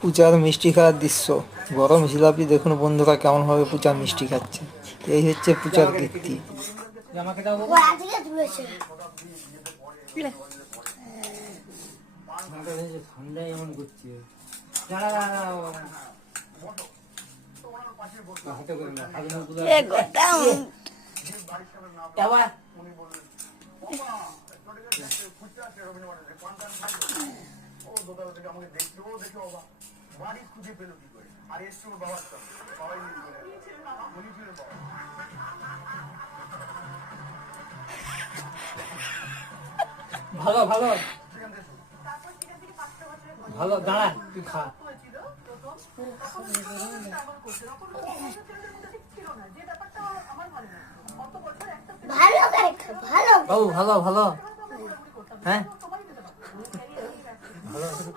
পূজার মিষ্টি খাওয়ার দৃশ্য। গরম জিলাপি দেখুন বন্ধুরা কেমনভাবে পূজার মিষ্টি খাচ্ছে। এই হচ্ছে পূজার কীর্তি। ভালো ভালো ভালো, দাঁড়া তুই খা। ভালো ভালো ভালো, হ্যাঁ ভালো।